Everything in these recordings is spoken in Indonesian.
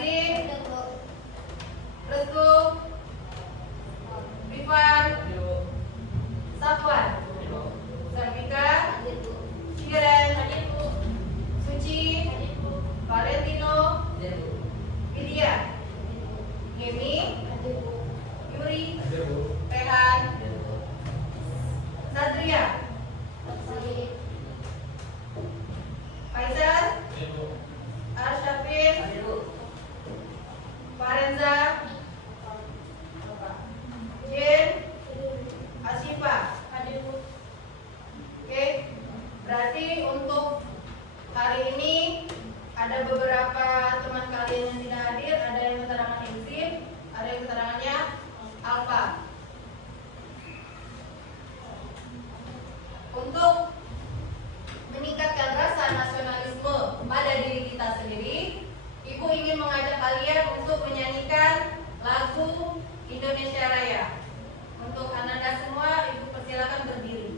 Kasih, Restu, Rifan, Safwan, Sarvika, Shiren, Suci, Valentino, Widya, Gemi, Yuri, Rehan, Satria, Faisal, Arsyafin, Farenza, Jen, Asifa. Oke, berarti untuk hari ini ada beberapa teman kalian yang tidak hadir, ada yang keterangan exit, ada yang keterangannya alfa. Untuk meningkatkan rasa nasionalisme pada diri kita sendiri, Ibu ingin mengajak kalian untuk menyanyikan lagu Indonesia Raya. Untuk Ananda semua, Ibu persilakan berdiri.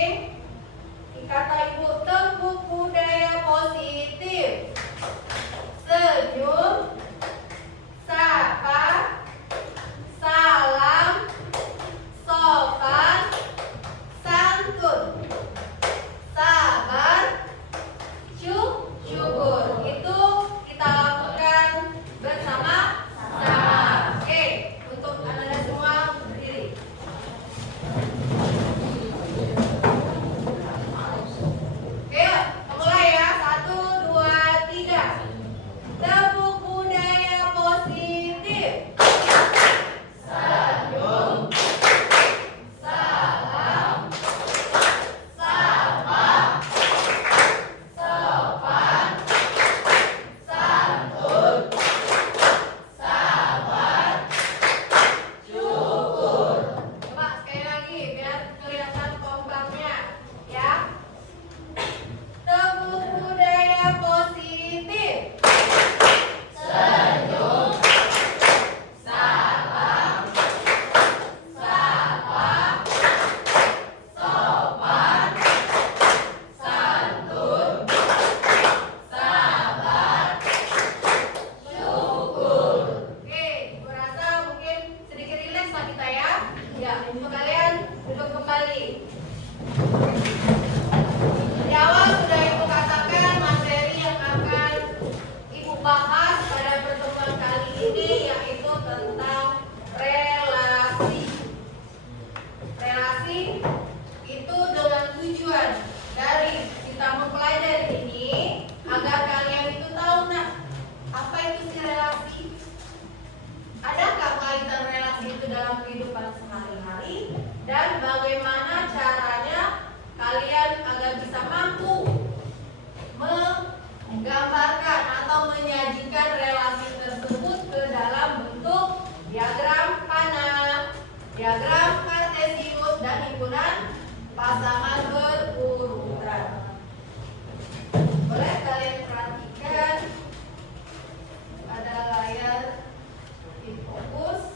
mungkin kata ibu tepuk budaya positif. Senyum, sapa, salam, sopan, santun, sabar, syukur. Itu kita lakukan bersama-sama. Oke, untuk Anda semua berdiri. Oke, mulai ya. 1, 2, 3. Tepuk budaya positif. Senyum, salam, sapa, sopan, santun, sabar, syukur. Coba sekali lagi biar kelihatan kompaknya ya. Tepuk budaya positif. Senyum, salam, sapa, sopan, santun, sabar, syukur. Oke, gue rasa mungkin sedikit rileks lah kita ya. Ya, untuk kalian duduk kembali. Di awal sudah ibu katakan materi yang akan ibu bahas pada pertemuan kali ini yaitu tentang relasi. Relasi itu dengan tujuan dari kita mempelajari ini agar kalian itu tahu apa itu sih relasi? Adakah kaitan relasi itu dalam kehidupan sehari-hari dan bagaimana caranya kalian agar bisa mampu menggambarkan atau menyajikan relasi tersebut ke dalam bentuk diagram panah, diagram kartesius dan himpunan pasangan berurutan. Boleh kalian perhatikan pada layar di fokus.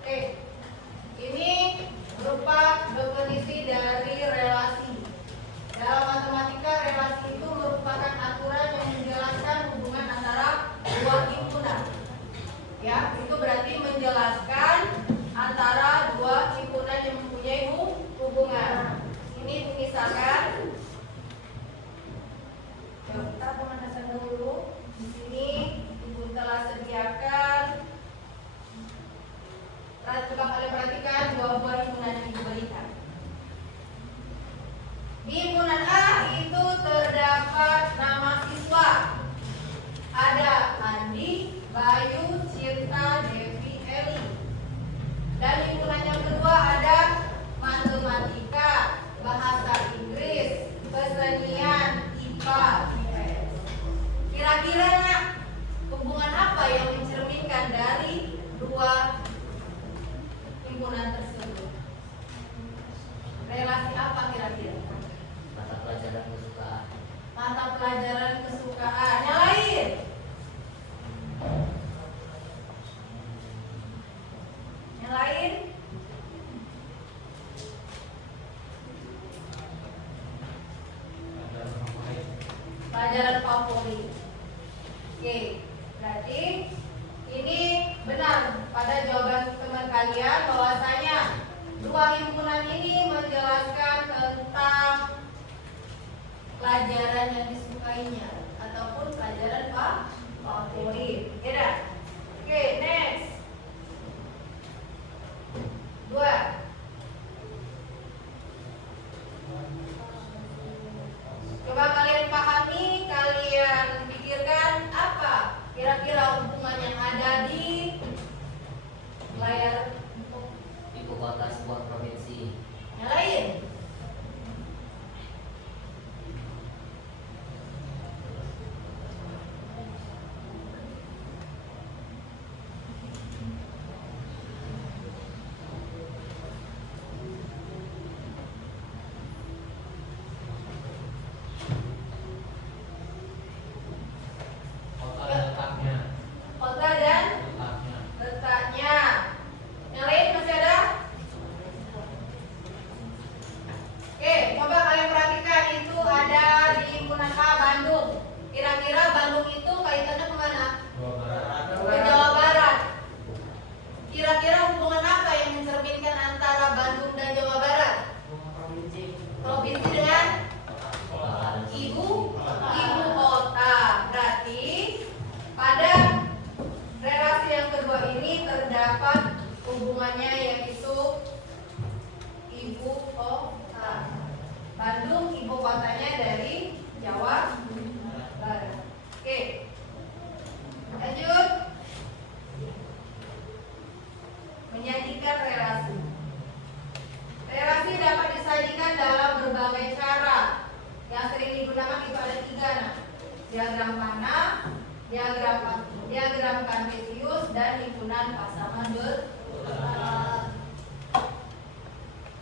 Oke, ini berupa definisi dari relasi. Dalam matematika, relasi itu merupakan aturan yang menjelaskan hubungan antara dua himpunan. Ya, itu berarti menjelaskan antara dua himpunan yang mempunyai hubungan. Ini misalkan, kita pemanasan dulu. Di sini ibu telah sediakan. Coba kalian perhatikan dua himpunan yang diberikan. Di himpunan A itu terdapat nama siswa. Ada Andi, Bayu, Cinta, Devi, Eli. Dan himpunan yang kedua ada matematika, bahasa Inggris, kesenian, IPA, IPS. Kira-kira hubungan apa yang mencerminkan dari dua himpunan tersebut? Relasi apa kira-kira? Mata pelajaran kesukaan. Mata pelajaran kesukaan. Yang lain? Yang lain? Pelajaran favorit. Oke, berarti ini benar pada jawaban teman kalian bahwasanya dua himpunan ini menjelaskan tentang pelajaran yang disukainya ataupun pelajaran favorit. Ya. Oke, next. 2. Coba kalian pahami, kalian pikirkan apa kira-kira hubungan yang ada di layar Ibu kota sebuah provinsi. yang lain. Kota letaknya. Kota dan Letaknya. letaknya. Yang lain masih ada? Oke, coba kalian perhatikan itu ada di Munaka, Bandung. Kira-kira Bandung itu kaitannya kemana? Jawa Barat. Ke Jawa Barat. Kira-kira hubungan apa yang mencerminkan antara Bandung dan Jawa Barat? Provinsi dengan ibu kota. Berarti pada relasi yang kedua ini terdapat hubungannya yaitu ibu kota. Bandung ibu kotanya dari Jawa Barat. Oke. Lanjut. Menyajikan relasi. Relasi dapat disajikan dalam berbagai cara. Yang sering digunakan itu ada 3. Nah, diagram panah, diagram Cartesius, dan himpunan pasangan berurutan.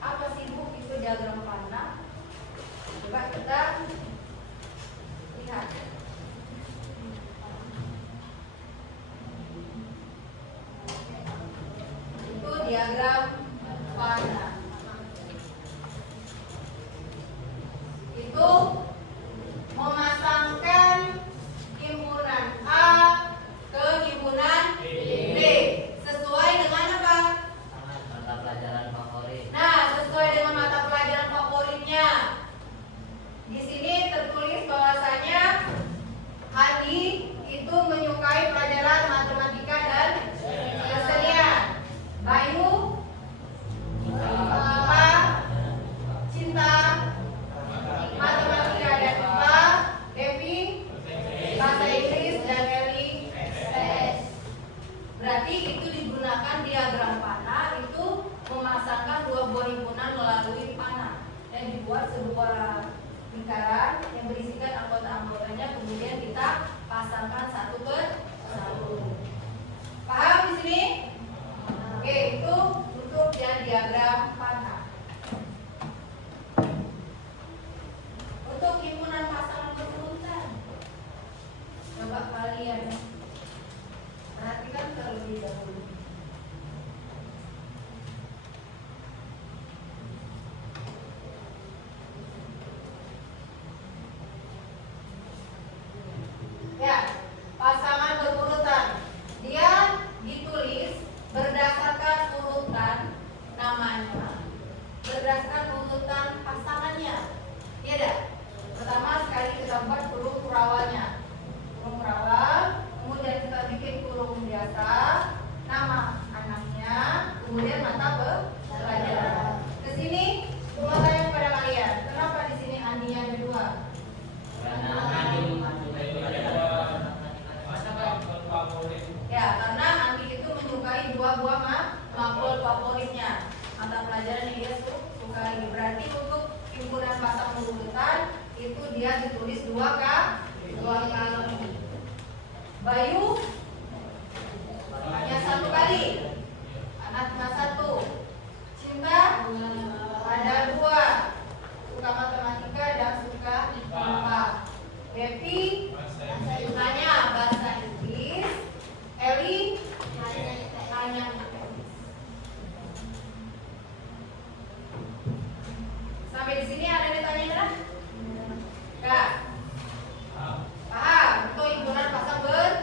Apa sih Bu itu diagram panah? Coba kita lihat. Itu diagram panah. Itu memasangkan himpunan A ke himpunan B sesuai dengan apa? Mata pelajaran favorit. Nah, sesuai dengan mata pelajaran favoritnya. Di sini tertulis bahwasanya Adi itu menyukai pelajaran matematika dan kesenian. Bayu cinta matematika dan IPA. Devi bahasa Inggris dan Eli PS. Berarti itu digunakan diagram panah itu memasangkan 2 buah himpunan melalui panah dan dibuat sebuah lingkaran yang berisikan anggota-anggotanya, kemudian kita pasangkan satu per satu. Paham di sini? Oke, itu untuk yang diagram panah. Untuk himpunan pasangan berurutan, coba kalian perhatikan terlebih dahulu. Ya, pasangan berurutan. Dia ditulis berdasarkan urutan namanya, berdasarkan urutan pasangannya. Iya dah. Pertama sekali kita buat kurung kurawalnya. Kurung kurawal, kemudian kita bikin kurung biasa, nama anaknya, kemudian mata pelajaran. Ke sini, mau tanya kepada kalian, kenapa di sini Andinya ada 2? Karena Andi Ya, karena Andi itu menyukai 2 buah makhluk favoritnya. Mata pelajaran yang dia sukai. Berarti untuk himpunan pasangan berurutan itu dia ditulis 2 kali. Bayu hanya 1 kali. Anaknya 1. Cinta ada 2. Suka matematika dan suka IPA. Devi hanya bahasa Inggris. Eli hanya IPS. Sampai di sini ada yang ditanya enggak? Enggak. Paham? Itu himpunan pasang berurutan.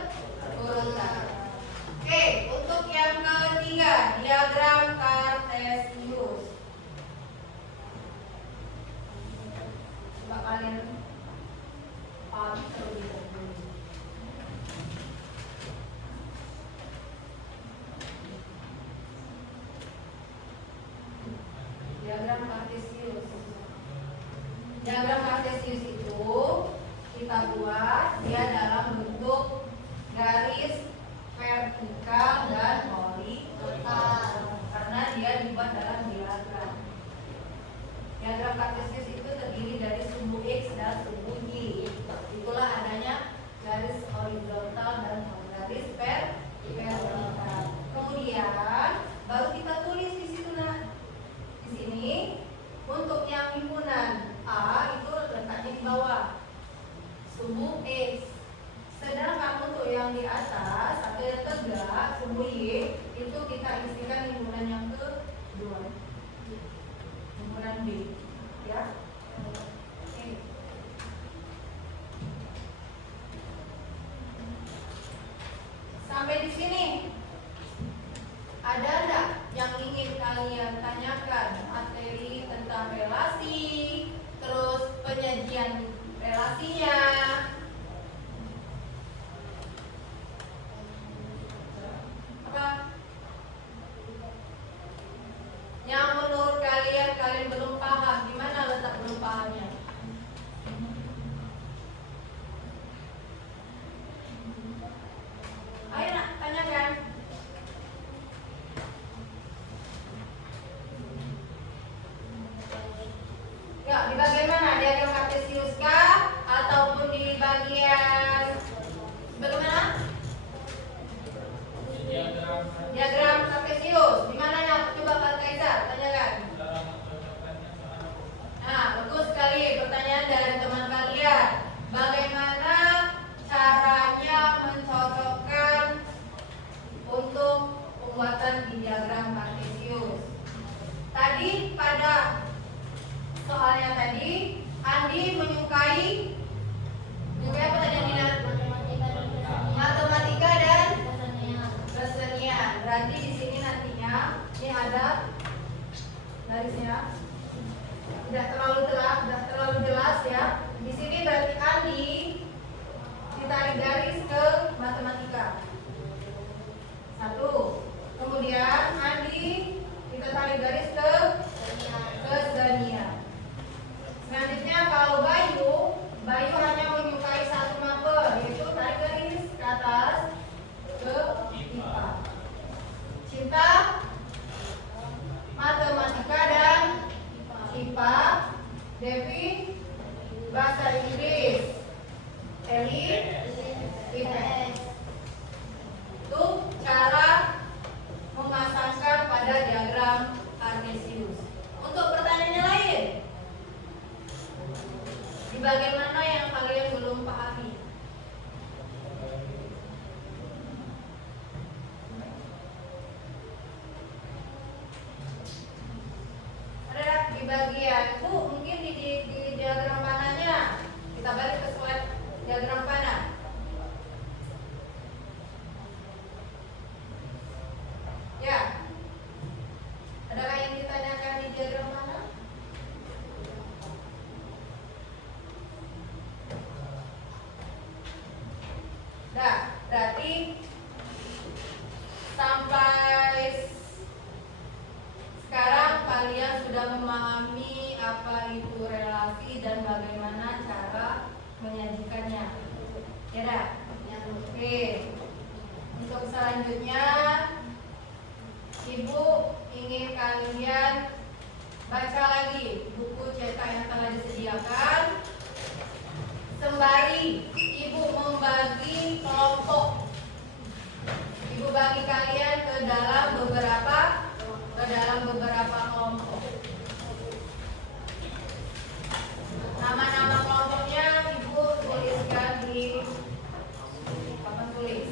kubu Y itu kita isikan himpunan yang kedua, himpunan B, ya. Oke. Sampai di sini ada enggak yang ingin kalian tanyakan materi tentang relasi, terus penyajian relasinya? Apa? Yang menurut kalian belum paham, gimana letak belum pahamnya? Ayo nak, tanyakan. Ya, di bagian mana? Diagram kartesius kah? Ataupun di bagian bagaimana? Diagram kartesius. Di mananya? Coba Kak Kaisar, tanyakan. Nah, bagus sekali pertanyaan dari teman kalian. Bagaimana caranya mencocokkan untuk pembuatan di diagram kartesius? Tadi pada soalnya tadi Andi menyukai apa tadi Andi? Matematika dan kesenian. Berarti di sini nantinya ini ada garisnya. Tidak terlalu jelas ya. Di sini berarti Andi ditarik garis ke matematika. Satu. Kemudian Andi kita tarik garis ke kesenian. Selanjutnya kalau Bayu hanya menyukai satu mapel, yaitu tarik garis ke atas ke IPA. Cinta matematika dan IPA. Devi bahasa Inggris. Eli IPS. Itu cara memasangkan pada diagram kartesius. Untuk pertanyaan yang lain, di bagian mana yang kalian belum pahami? Ada di bagian mungkin di diagram panahnya. Kita balik ke slide diagram panah. Ya. Adakah yang ditanyakan di diagram panah? Nah, berarti sampai sekarang kalian sudah memahami apa itu relasi dan bagaimana cara menyajikannya. Ya dah? Oke. Untuk selanjutnya Ibu ingin kalian baca lagi buku cetak yang telah disediakan. Sembari Ibu membagi kelompok, Ibu bagi kalian ke dalam beberapa kelompok. Nama-nama kelompoknya Ibu tuliskan di papan tulis.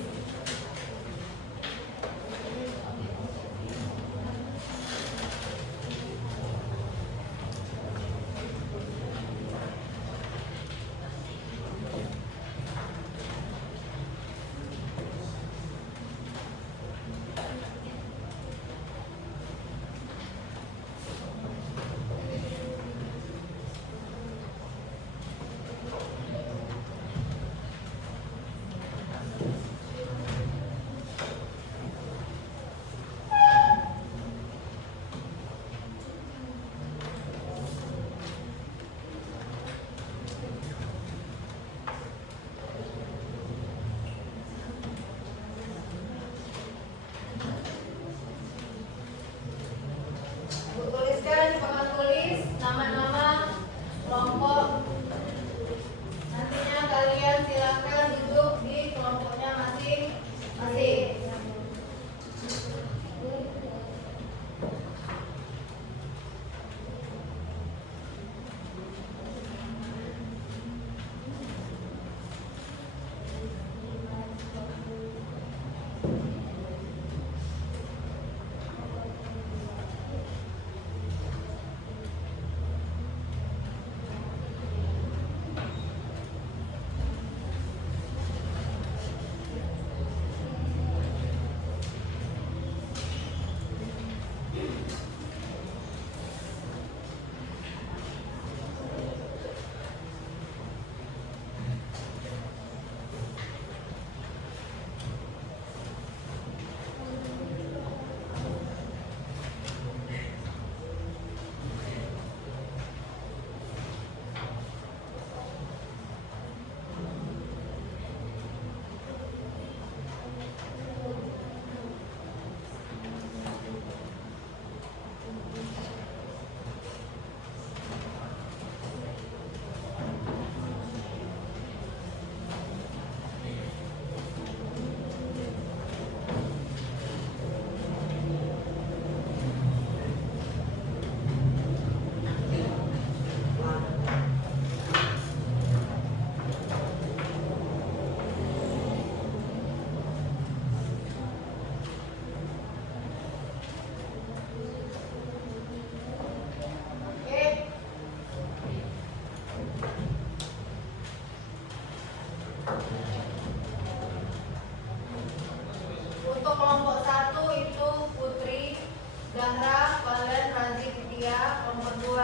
Sia. Nomor 2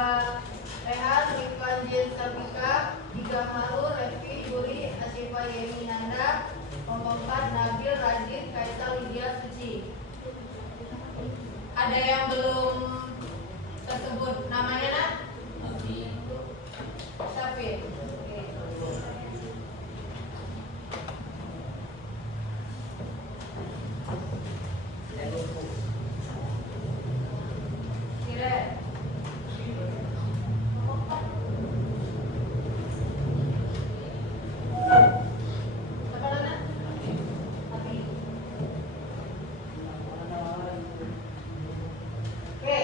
Rehan Rifan Jen Sabika. 3 Malu Revi Yuri Asifa Yemi Nanda. Nomor 4 Nabil Rajid Kaisa Lydia Suci. Ada yang belum tersebut namanya nak? Abdi. Syafir. Kira. Apa nama? Abi. Oke.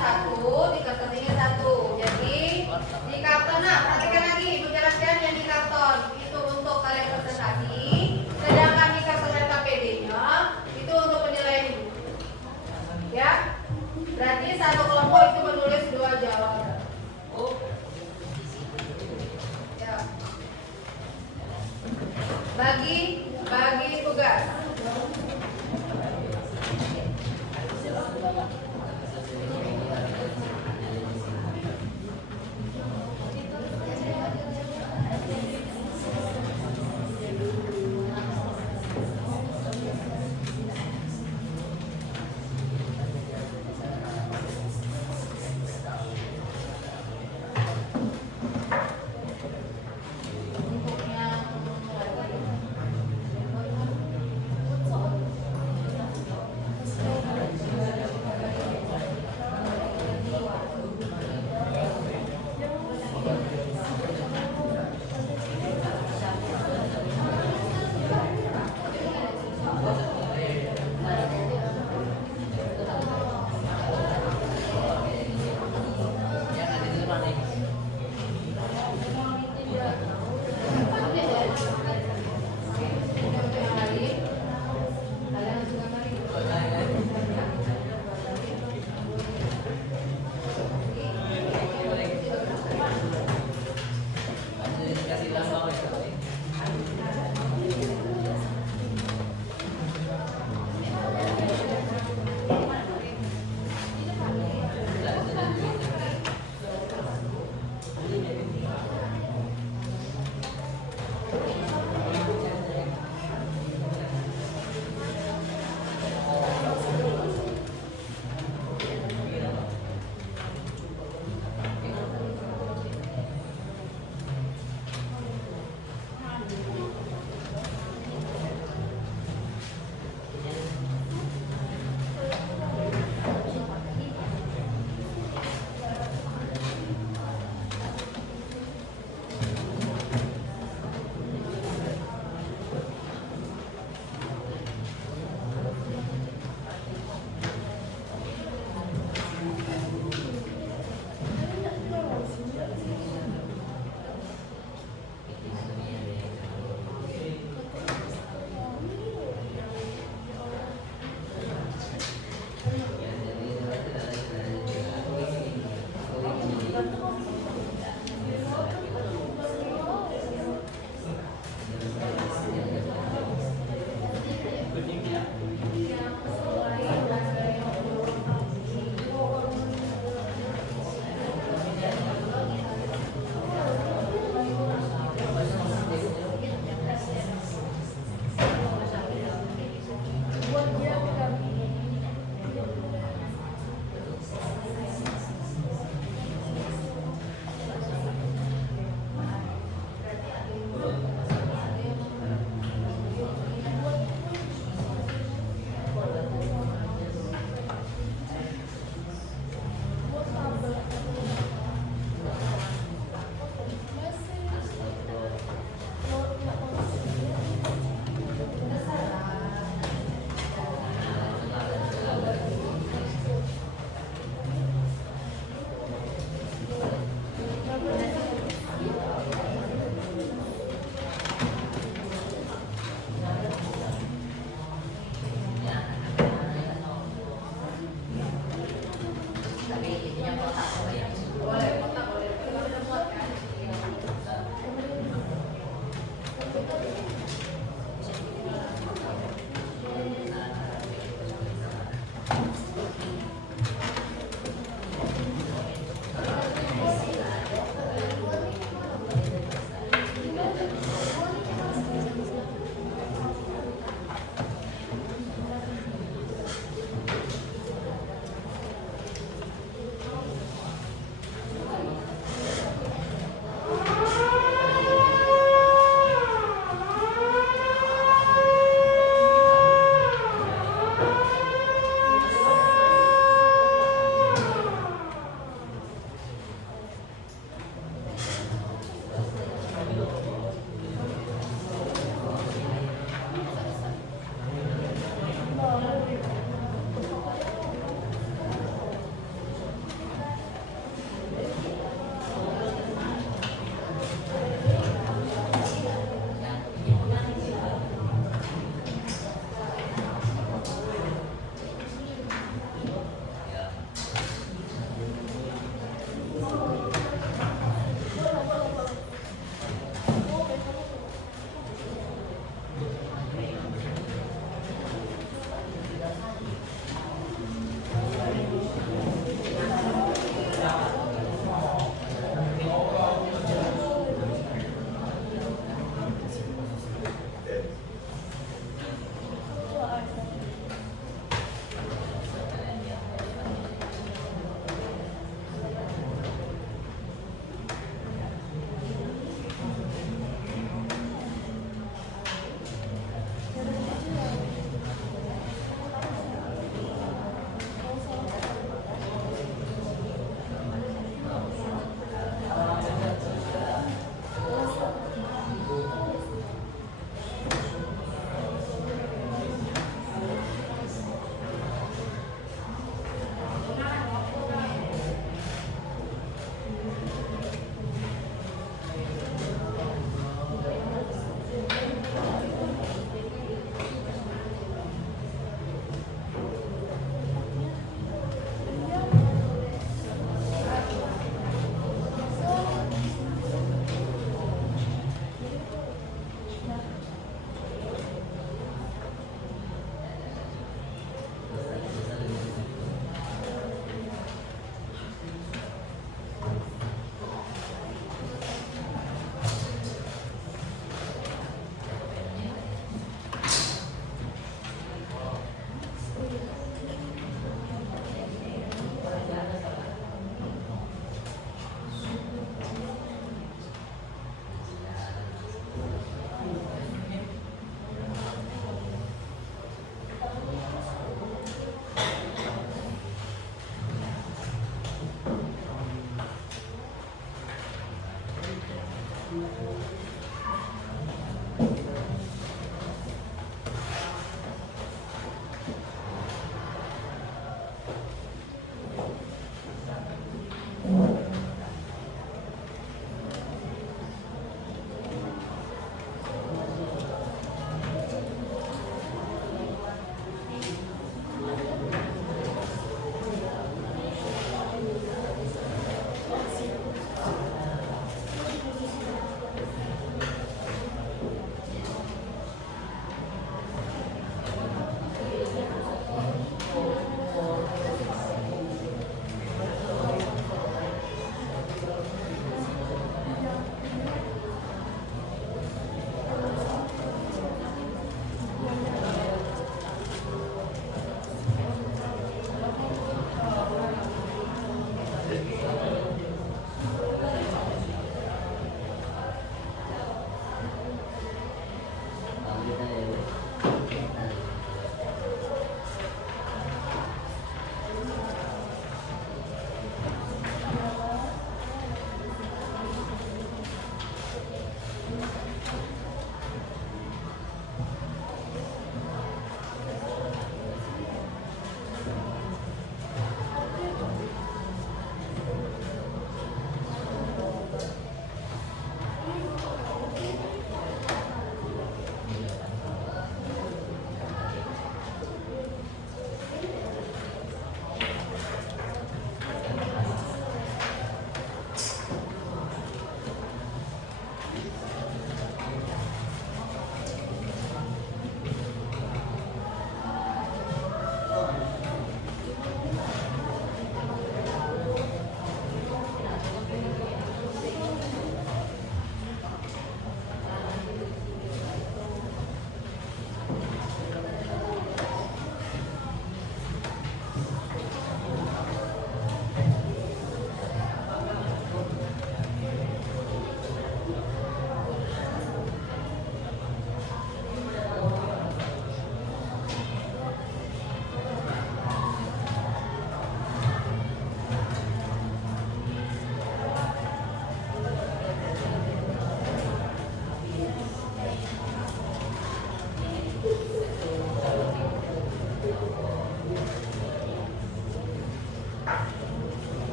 satu, di kertas ini satu. Jadi di karton, nah perhatikan lagi, Ibu jelaskan yang di karton itu untuk kalian presentasi, sedangkan di karton LKPD-nya itu untuk penilaian Ibu. Ya, berarti satu kelompok itu menulis 2 jawaban. Ya. Bagi tugas.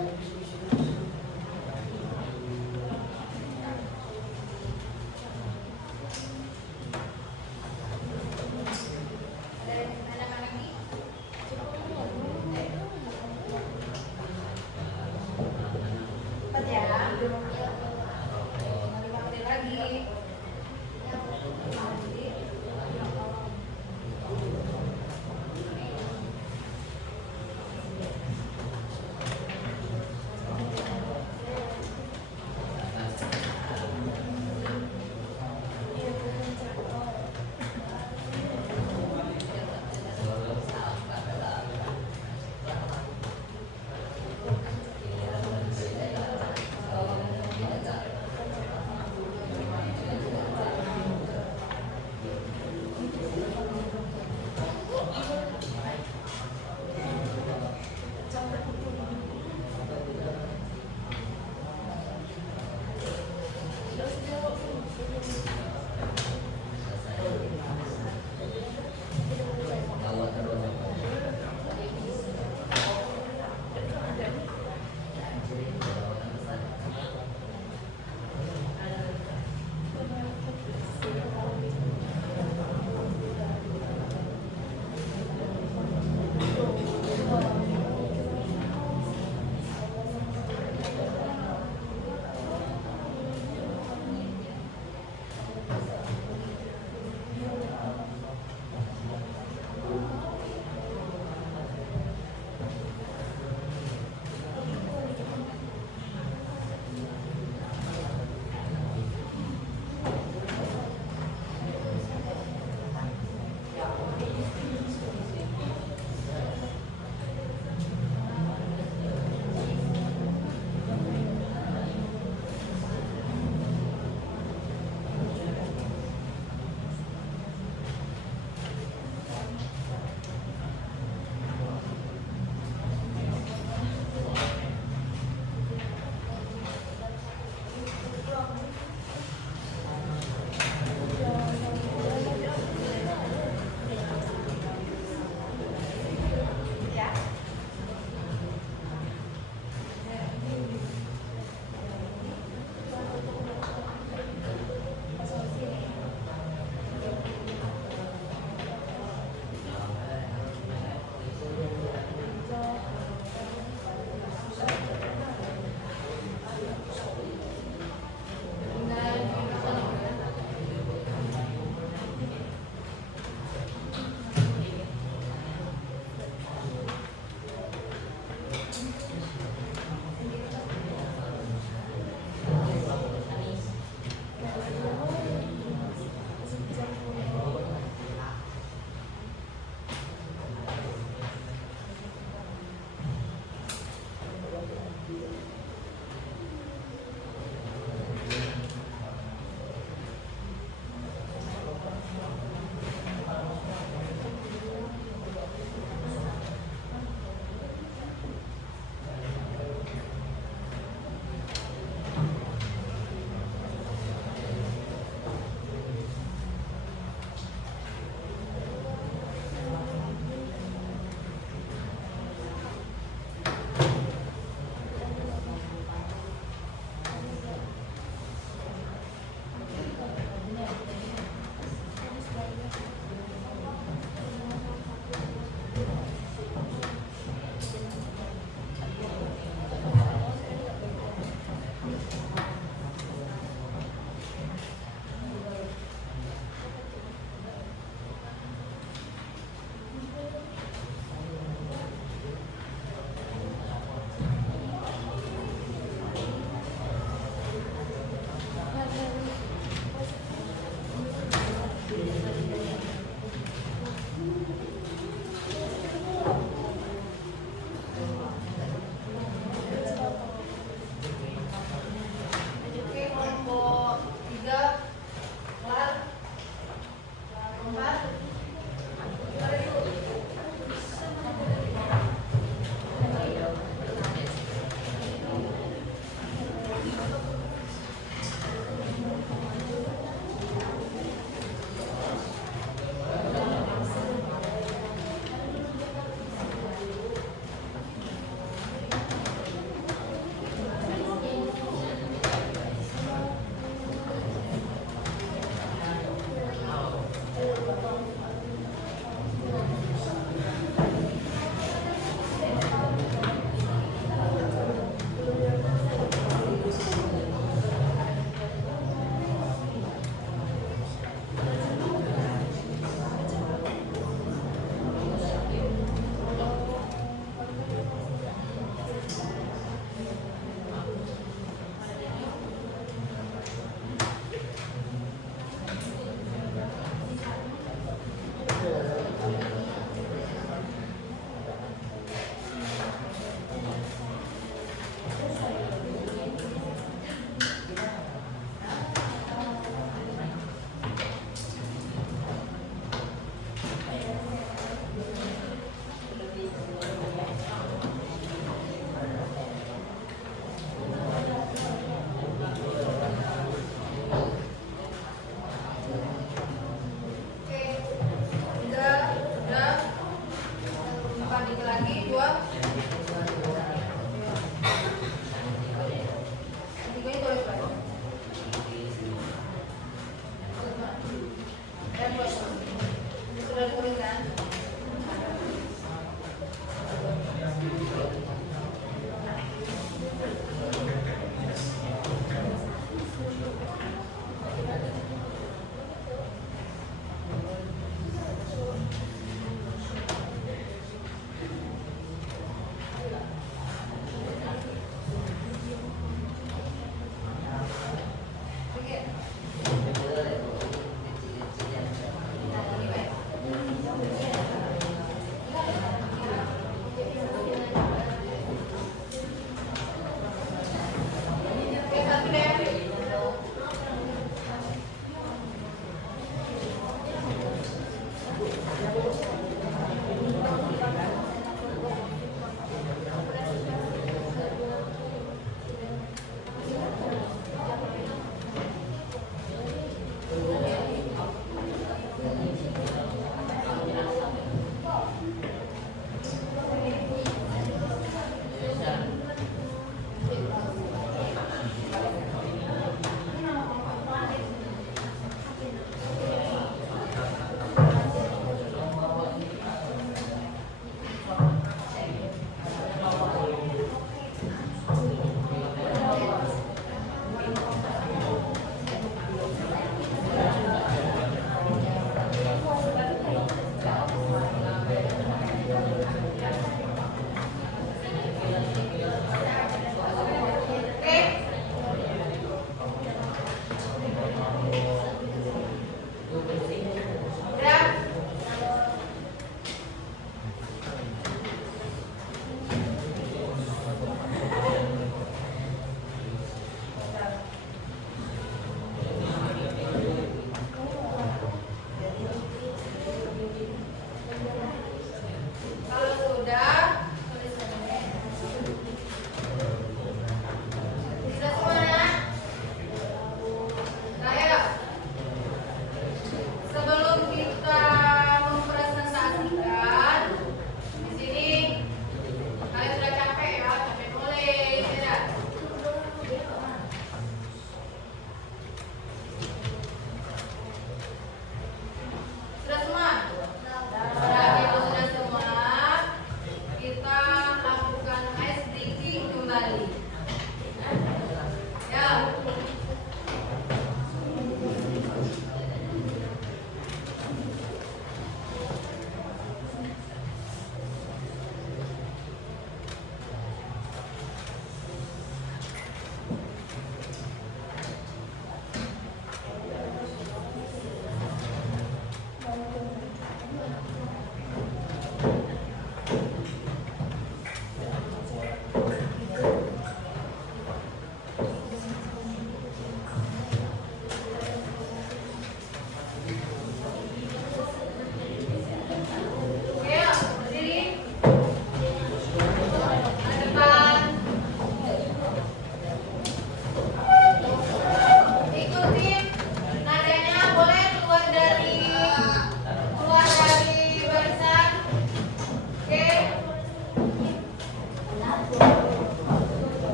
Ada anak-anak lagi? Empat ya. 5 menit lagi.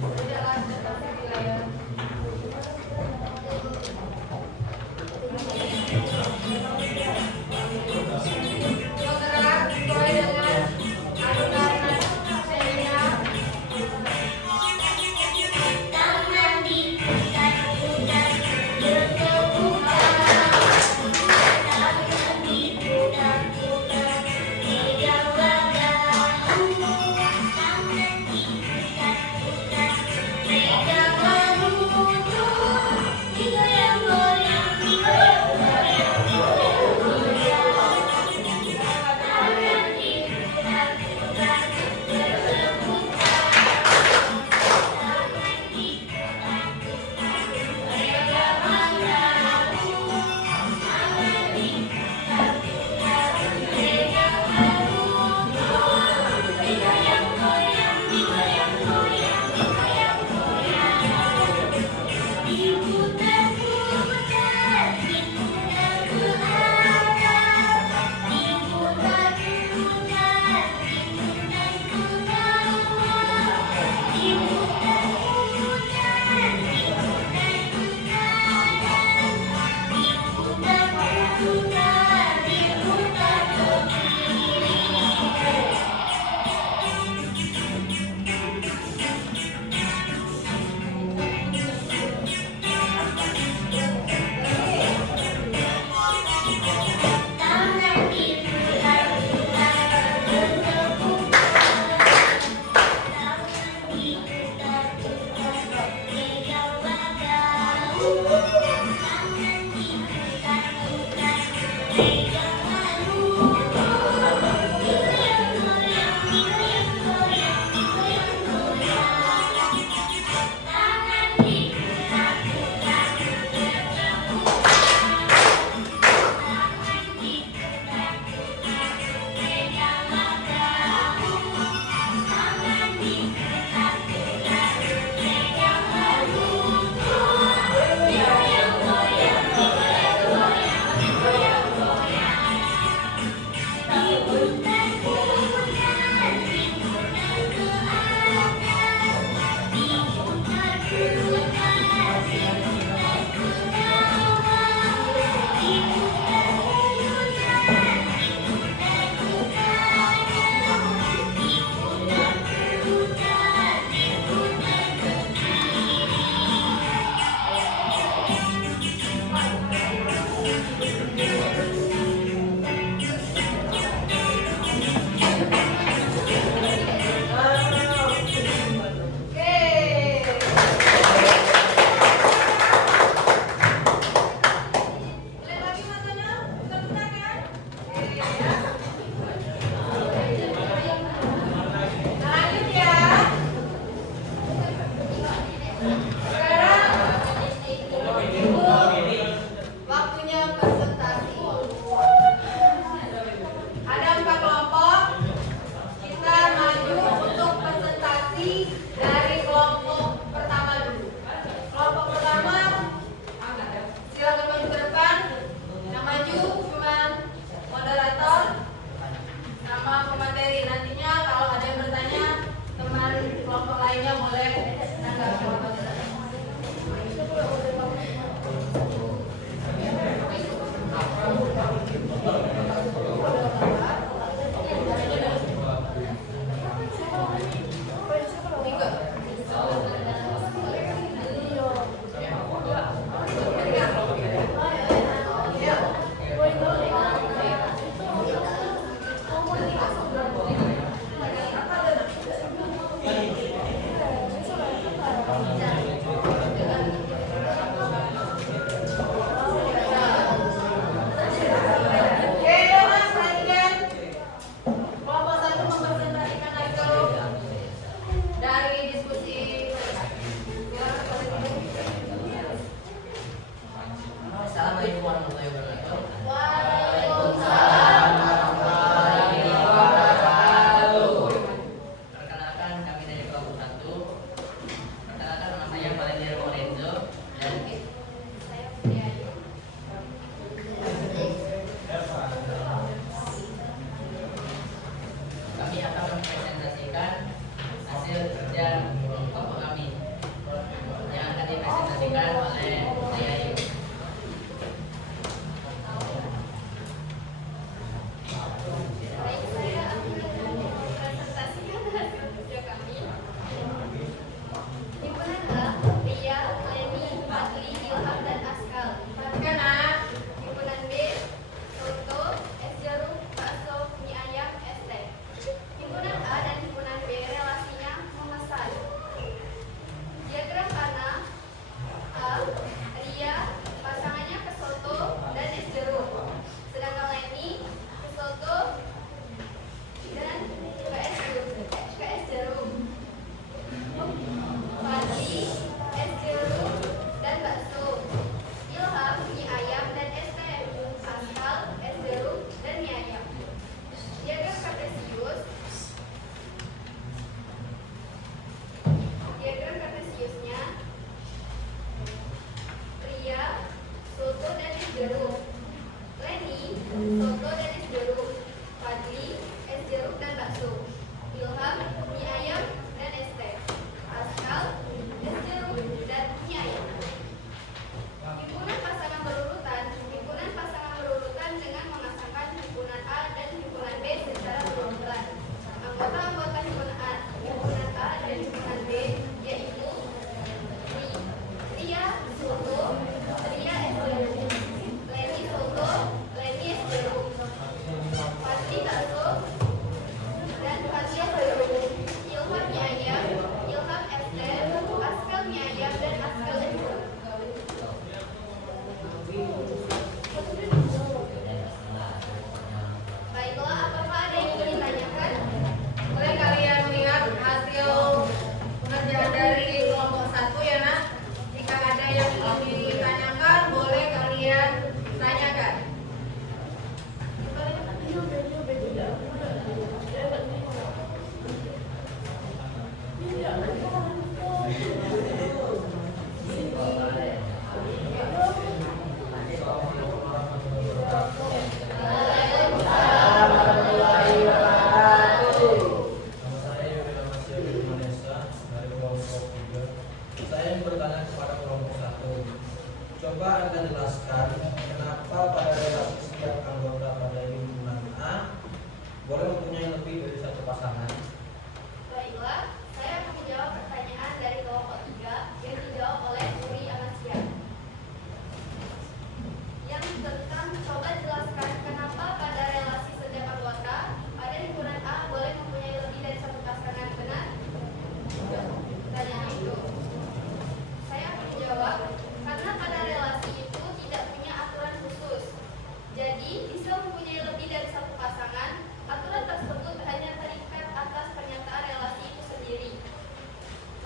Tidak lanjut wilayah. dipresentasikan oleh saya Ayu. Baik, saya akan mempresentasikan hasil kerja kami. Himpunan A, Ria, Leni, Fadli, Ilham, dan Askal. Perhatikan nak. Himpunan B, Soto, es jeruk, bakso, mie ayam, es teh. Himpunan A dan himpunan B relasinya memesan. Diagram Ana, A, Ria, pasangannya ke soto dan es jeruk. Sedangkan Leni ke soto dan ke es jeruk. Fadli, es jeruk dan bakso. Ilham, mie ayam dan es teh. Askal, es jeruk dan mie ayam. Diagram kartesiusnya Ria, soto dan es jeruk. Leni, soto dan es jeruk. Fadli, es jeruk dan bakso. Ilham, mie ayam dan es teh. Askal, es jeruk dan mie ayam. Himpunan pasangan berurutan dengan memasangkan himpunan A dan himpunan B secara berurutan. Anggota-anggota himpunan A dan himpunan B yaitu Ria soto, Ria es jeruk, Leni soto, Leni es jeruk, Fadli bakso dan Fadli es jeruk, Ilham mie ayam, Ilham es teh, Askal mie ayam dan Askal es jeruk. Baiklah, apakah ada yang ingin ditanyakan? Boleh kalian lihat hasil pengerjaan dari kelompok 1 ya nak. Jika ada yang ingin ditanyakan, boleh kalian tanyakan. Nama saya Yogi Ramasya dari Malaysia dari kelompok 3. Saya ingin bertanya kepada kelompok 1. Coba Anda jelaskan kenapa pada relasi setiap anggota pada himpunan A boleh mempunyai lebih dari satu pasangan. Baiklah, saya akan menjawab pertanyaan dari kelompok 3 yang dijawab oleh Uri Amasya. Yang tentang coba jelaskan kenapa pada relasi setiap anggota pada himpunan A boleh mempunyai lebih dari satu pasangan, benar? Pertanyaan itu. Saya akan menjawab karena pada relasi itu tidak punya aturan khusus. Jadi bisa mempunyai lebih dari satu pasangan. Aturan tersebut hanya terikat atas pernyataan relasi itu sendiri.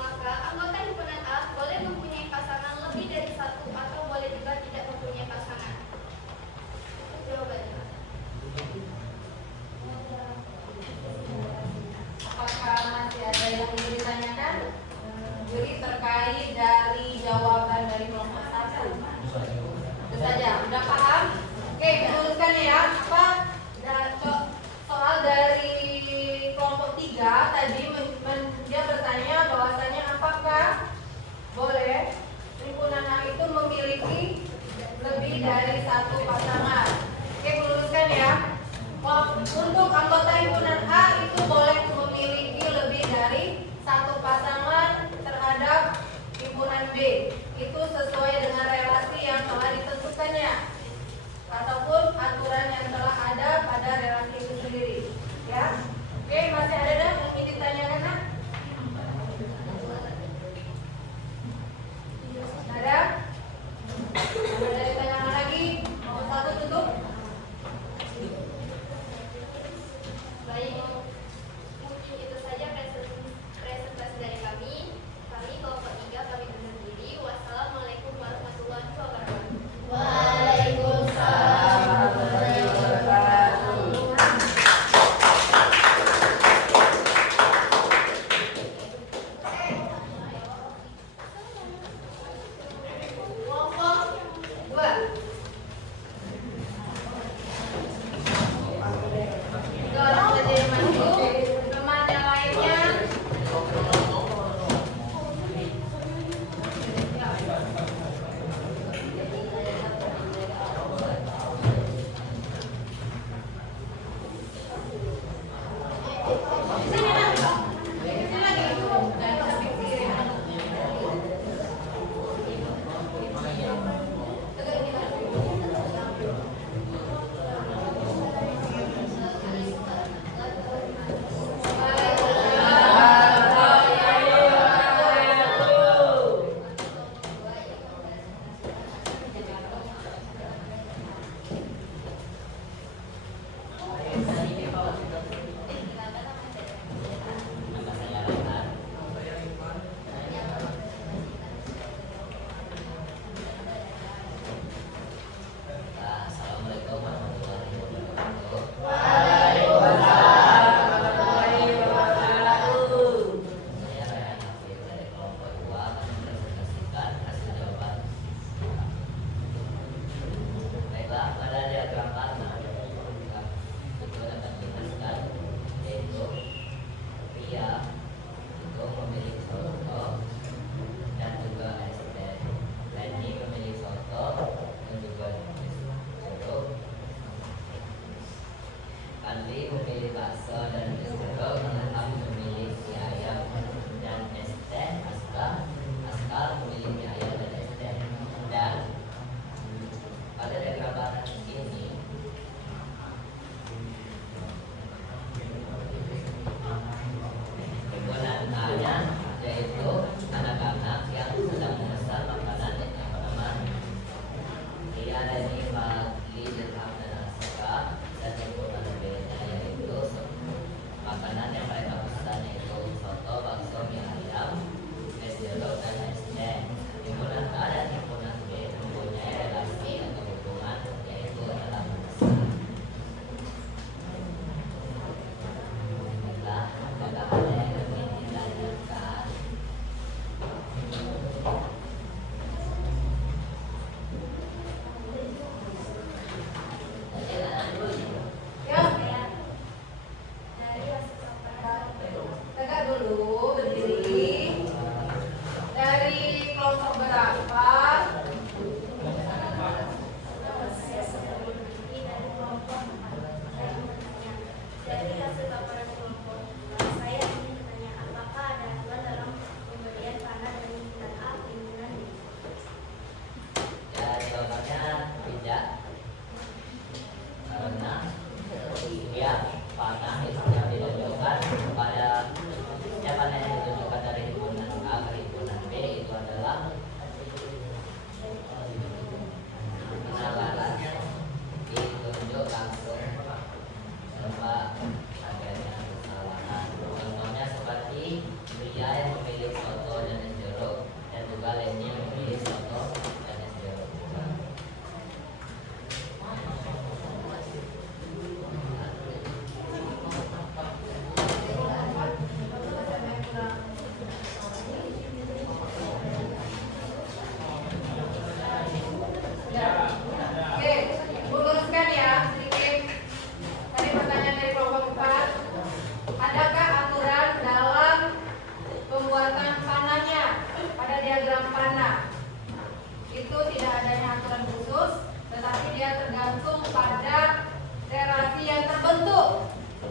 Maka anggota himpunan A boleh mempunyai pasangan lebih dari satu atau boleh juga tidak mempunyai pasangan. Itu jawabannya. Apakah masih ada yang ingin ditanyakan? Jadi terkait dari jawaban dari kelompok 1. Itu saja. Udah paham? Oke, teruskan ya. Apa soal dari kelompok 3 tadi dia bertanya bahwasanya apakah boleh himpunan A itu memiliki lebih dari satu pasangan. Oke, luruskan ya. Untuk anggota himpunan A itu boleh memiliki lebih dari satu pasangan terhadap himpunan B. Itu sesuai dengan relasi yang telah ditentukannya ataupun aturan yang telah ada pada relasi itu sendiri. Ya. Oke, masih ada yang ingin ditanyakan? Nak? Ada? Ada ditanyakan lagi? Nomor 1 tutup. Baik, mungkin itu saja presentasi dari kami. Kami kelompok 3 kami undur diri. Wassalamualaikum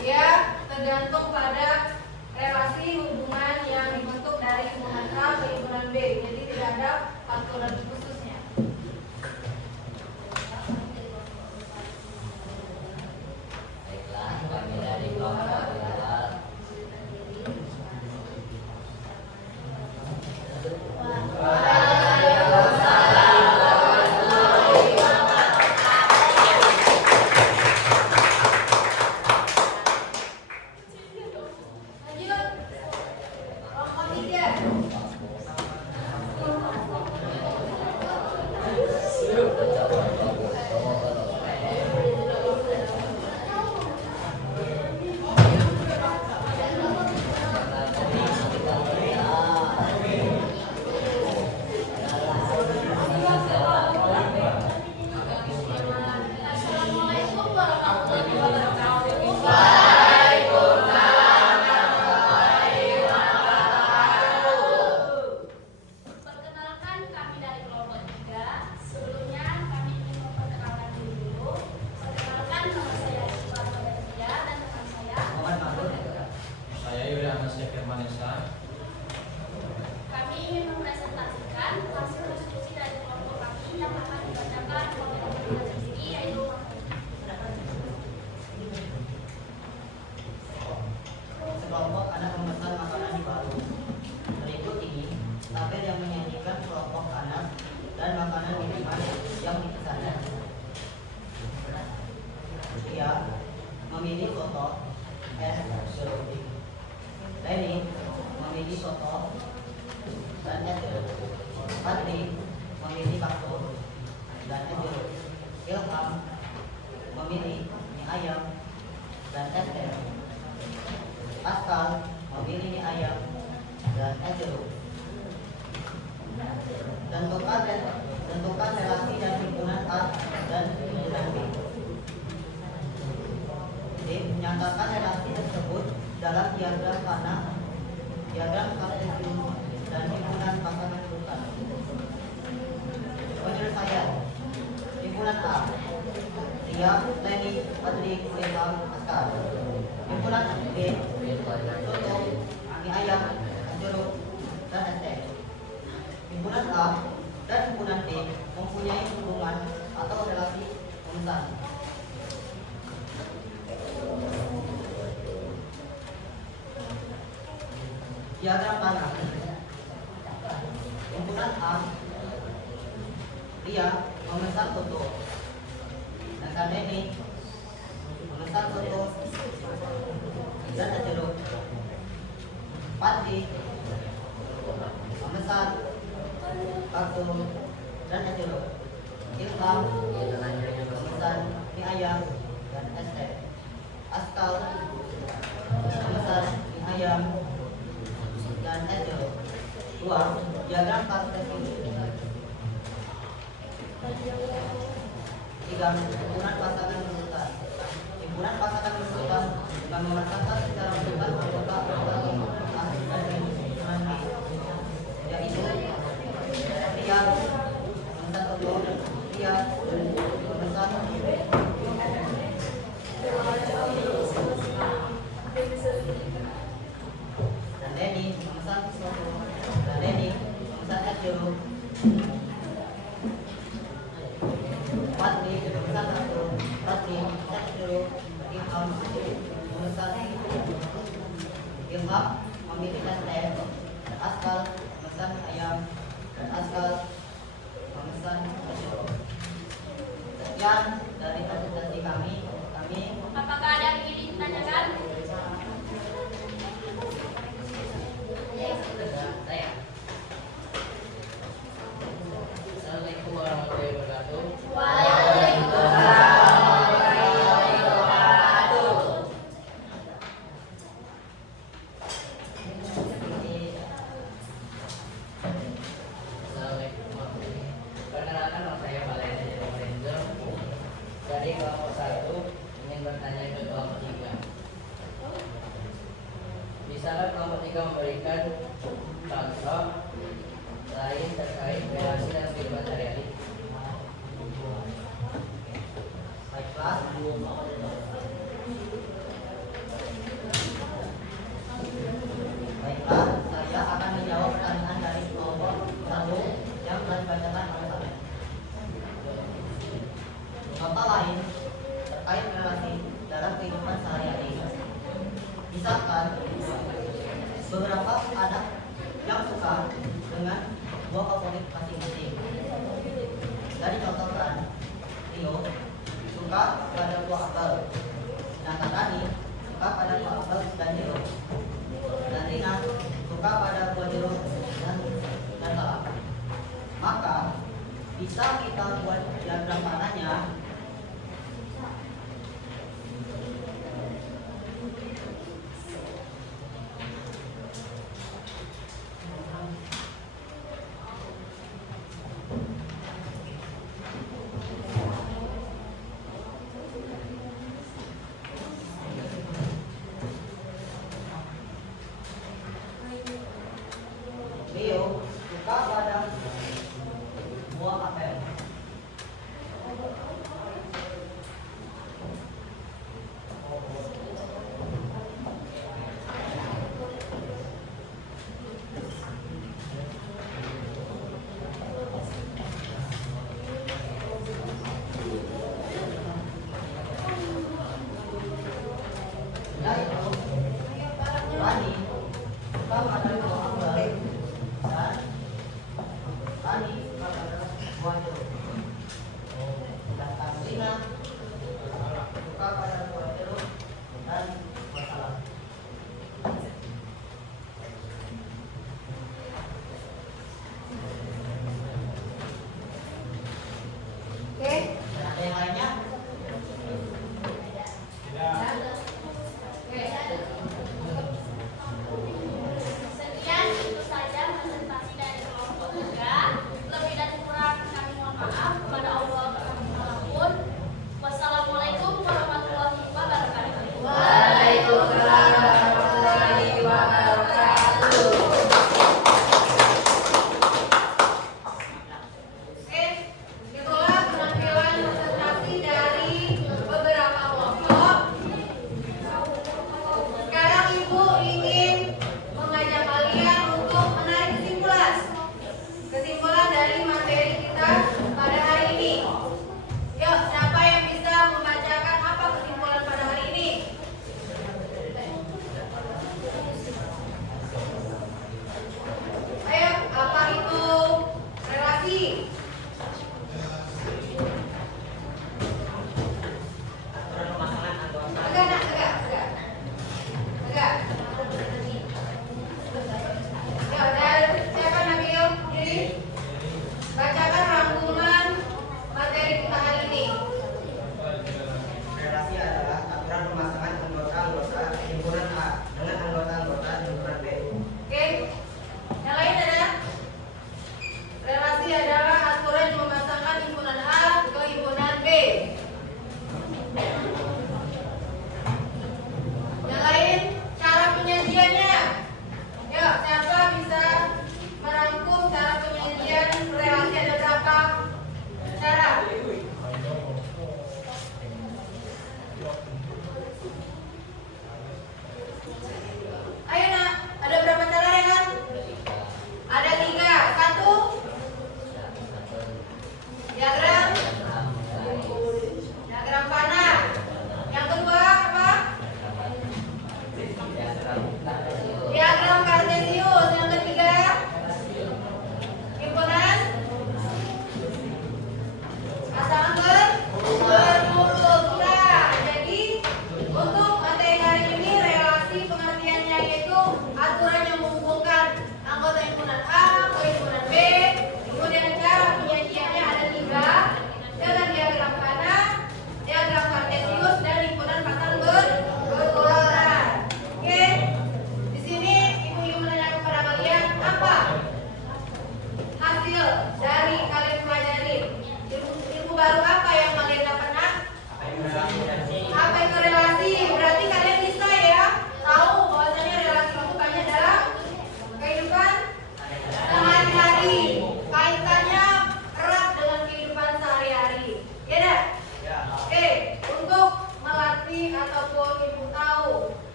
Dia tergantung pada relasi hubungan yang dibentuk dari hubungan A ke hubungan B. Jadi tidak ada aturan khususnya. Baiklah, kami dari kelompok Bilal. Lanjut. Kelompok 3. Assalamualaikum warahmatullahi wabarakatuh. Perkenalkan, kami dari kelompok 3. Sebelumnya kami ingin memperkenalkan diri dulu. Perkenalkan, nama saya Rizwan Madansia dan teman saya. Saya Yuliana Firmanesa. Kami ingin mempresentasikan hasil diskusi dari kelompok kami yang akan dibacakan oleh teman-teman sendiri, yaitu Sekelompok anak memesan makanan di Palu. Berikut ini tabel yang menyanyikan kelompok anak dan makanan minuman yang dipesannya. Dia memilih soto es jeruk. Leni memilih soto dan es jeruk. Fadli memilih bakso dan es jeruk. Ilham memilih mie ayam dan es teh. Askal memilih mie ayam dan es jeruk. Tentukan relasi dan himpunan A dan himpunan B. D. Menyatakan relasi tersebut dalam diagram panah, diagram kartesium dan himpunan pasangan urutan. Penyelesaian. Himpunan A. Ria, Leni, Fadli, Ilham, Askal. Himpunan B. Soto, mie ayam, es jeruk, dan es teh. Himpunan A dan himpunan D mempunyai hubungan atau relasi pemesan. Diagram panah. Himpunan A, Ria memesan soto, sedangkan Neni memesan soto dan es jeruk. Pati memesan bakso dan es jeruk. Ilham memesan mie ayam dan es teh. Askal memesan mie ayam dan es jeruk. 2. Diagram kartesium. 3. Himpunan pasangan berurutan. Himpunan pasangan berurutan dengan memasangkan secara berurutan anggota A dan himpunan B, yaitu Ria memesan soto, Ria memesan dan Leni memesan soto dan Leni memesan es jeruk. Fadli memesan bakso, Fadli es jeruk. Ilham memesan Ilham memilih es teh. Dan Askal memesan ayam dan Askal memesan es jeruk. Sekian dari presentasi kami. Apakah ada yang ingin ditanyakan? Saya. Assalamualaikum warahmatullahi wabarakatuh. Assalamualaikum warahmatullahi wabarakatuh. Perkenalkan, nama saya Valentino Lorenzo dari kelompok 1, ingin bertanya ke kelompok 3. Bisakah kelompok 3 memberikan contoh lain terkait relasi dan kehidupan sehari-hari? Baiklah. Bisa kita buat diagram tanahnya. Leo suka pada buah apel. Yaitu Rani suka pada buah apel dan Rani suka pada buah jeruk. Sedangkan Rina suka pada buah jeruk dan buah salak. Oke. Dan ada yang lainnya? Sekian itu saja presentasi dari kelompok 3. Lebih dan kurang kami mohon maaf kepada Allah Subhanahu. Wassalamualaikum warahmatullahi wabarakatuh. Waalaikumsalam warahmatullahi wabarakatuh. Itulah penampilan presentasi dari beberapa kelompok. Sekarang Ibu ingin mengajak kalian untuk menarik kesimpulan. Kesimpulan dari materi kita pada hari ini. Yuk, siapa yang bisa membacakan apa kesimpulan pada hari ini? Ayo, apa itu relasi?